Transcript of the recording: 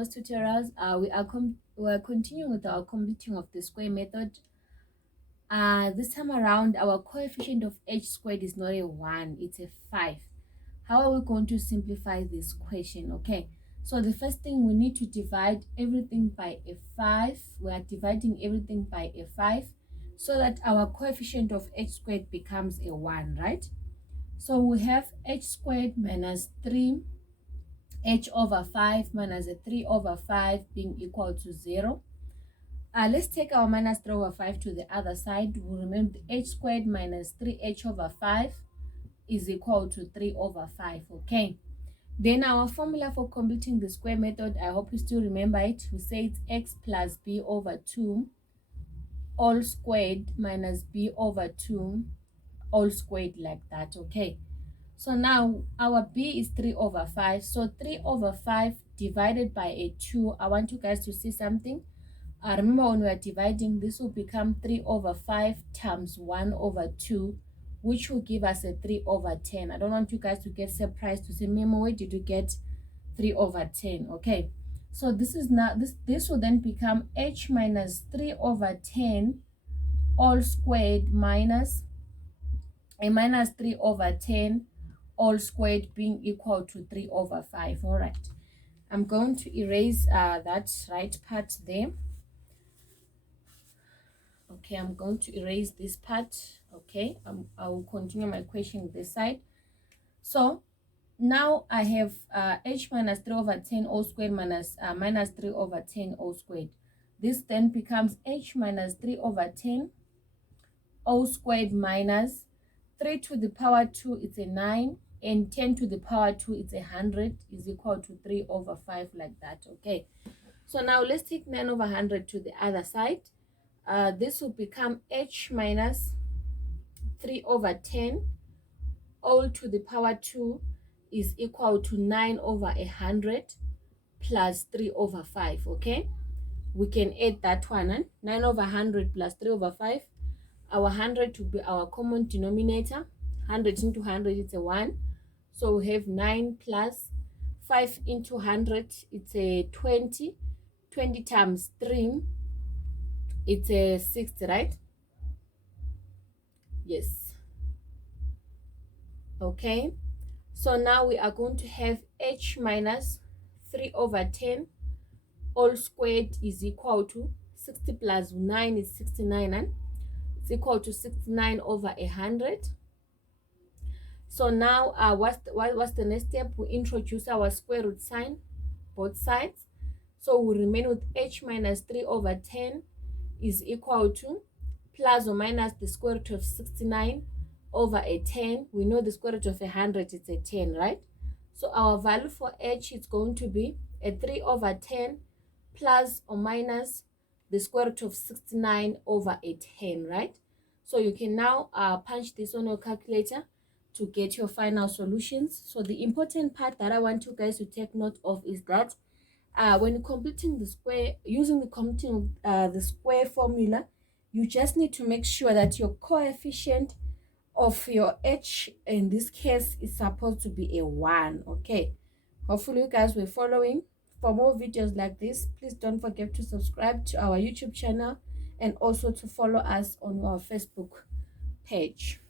Amos tutorials. We are continuing with our computing of the square method. This time around, our coefficient of h squared is not a 1, it's a 5. How are we going to simplify this question? Okay, so the first thing, we need to divide everything by a 5. We are dividing everything by a 5 so that our coefficient of h squared becomes a 1, right? So we have h squared minus 3 h over 5 minus a 3 over 5 being equal to 0. Let's take our minus 3 over 5 to the other side. We'll remember h squared minus 3h over 5 is equal to 3 over 5. Okay, then our formula for completing the square method, I hope you still remember it. We say it's x plus b over 2 all squared minus b over 2 all squared, like that. Okay, so now our b is 3 over 5. So 3 over 5 divided by a 2. I want you guys to see something. Remember, when we are dividing, this will become 3 over 5 times 1 over 2, which will give us a 3 over 10. I don't want you guys to get surprised to say, Memo, where did you get 3 over 10? Okay, so this is now, this will then become h minus 3 over 10 all squared minus a minus 3 over 10 all squared being equal to 3 over 5. All right, I'm going to erase that right part there. Okay, I'm going to erase this part. Okay, I will continue my question this side. So now I have h minus 3 over 10 all squared minus minus 3 over 10 all squared. This then becomes h minus 3 over 10 all squared minus 3 to the power 2, it's a 9, and 10 to the power 2, it's 100, is equal to 3 over 5, like that. Okay, so now let's take 9 over 100 to the other side. This will become h minus 3 over 10 all to the power 2 is equal to 9 over 100 plus 3 over 5. Okay, we can add that one. 9 over 100 plus 3 over 5. Our 100 to be our common denominator. 100 into 100, it's a 1. So we have 9 plus 5 into 100, it's a 20. 20 times 3, it's a 60, right? Yes. Okay, so now we are going to have h minus 3 over 10 all squared is equal to 60 plus 9 is 69, and it's equal to 69 over 100. So now what's the next step? We introduce our square root sign both sides. So we remain with h minus 3 over 10 is equal to plus or minus the square root of 69 over a 10. We know the square root of 100 is a 10, right? So our value for h is going to be a 3 over 10 plus or minus the square root of 69 over a 10, right? So you can now punch this on your calculator to get your final solutions. So the important part that I want you guys to take note of is that when completing the square, using the square formula, you just need to make sure that your coefficient of your h in this case is supposed to be a 1. Okay, hopefully you guys were following. For more videos like this, please don't forget to subscribe to our YouTube channel and also to follow us on our Facebook page.